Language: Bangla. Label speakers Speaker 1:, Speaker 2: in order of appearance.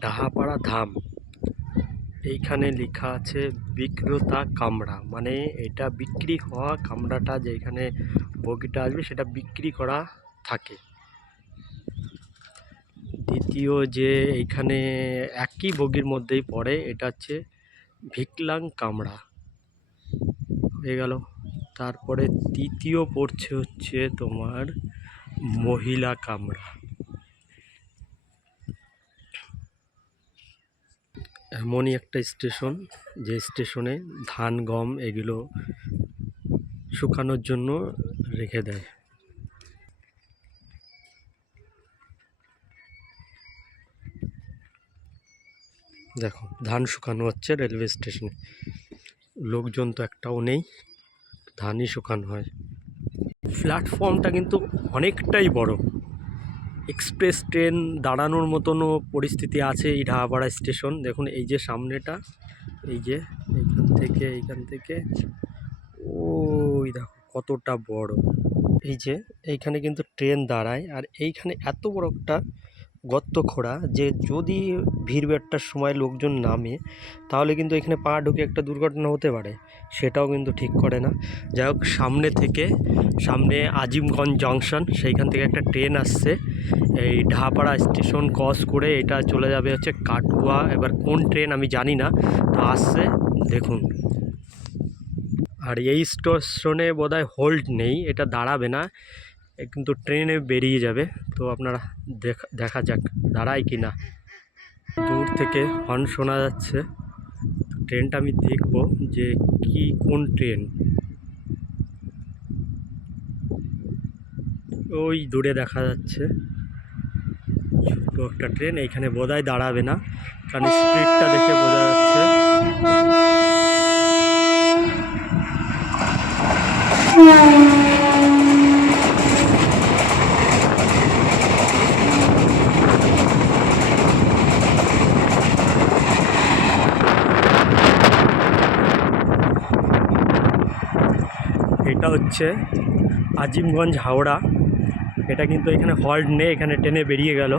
Speaker 1: ডাহাপাড়া ধাম। এইখানে লেখা আছে, বিক্রেতা কামড়া মানে এটা বিক্রি হওয়া কামড়াটা যেখানে বগিটা আসবে, সেটা বিক্রি করা থাকে। দ্বিতীয় যে এইখানে একই বগির মধ্যেই পড়ে, এটা হচ্ছে ভিকলাং কামড়া হয়ে গেল। তারপরে তৃতীয় পড়ছে হচ্ছে তোমার মহিলা কামড়া এমনই একটা স্টেশন, যে স্টেশনে ধান, গম এগুলো শুকানোর জন্য রেখে দেয়। দেখো, ধান শুকানো হচ্ছে রেলওয়ে স্টেশনে। লোকজন তো একটাও নেই, ধানই শুকানো হয়। প্ল্যাটফর্মটা কিন্তু অনেকটাই বড়। এক্সপ্রেস ট্রেন দাঁড়ানোর মতনও পরিস্থিতি আছে এই ঢাকাপাড়া স্টেশন। দেখুন, এই যে সামনেটা, এই যে এইখান থেকে এইখান থেকে। ওই দেখো, কতটা বড়। এই যে এইখানে কিন্তু ট্রেন দাঁড়ায়, আর এইখানে এত বড় একটা গর্ত খোঁড়া যে যদি ভিড় ভিড়ভাট্টার সময় লোকজন নামে, তাহলে কিন্তু এখানে পা ঢুকে একটা দুর্ঘটনা হতে পারে। সেটাও কিন্তু ঠিক করে না। যাই হোক, সামনে থেকে, সামনে আজিমগঞ্জ জংশন, সেইখান থেকে একটা ট্রেন আসছে। এই ঢাপাড়া স্টেশন ক্রস করে এটা চলে যাবে হচ্ছে কাটুয়া। এবার কোন ট্রেন আমি জানি না, তো আসছে, দেখুন। আর এই স্টেশনে বোধহয় হোল্ড নেই, এটা দাঁড়াবে না। কিন্তু ট্রেনে বেরিয়ে যাবে। তো আপনারা দেখা দেখা যাক দাঁড়ায় কি না। দূর থেকে হর্ন শোনা যাচ্ছে। ট্রেনটা আমি দেখব যে কি, কোন ট্রেন। ওই দূরে দেখা যাচ্ছে। ছোট একটা ট্রেন এইখানে বোধহয় দাঁড়াবে না। কারণ স্পিডটা দেখে বোঝা যাচ্ছে। এটা হচ্ছে আজিমগঞ্জ হাওড়া। এটা কিন্তু এখানে হল্ট নেই এখানে ট্রেনে বেরিয়ে গেল।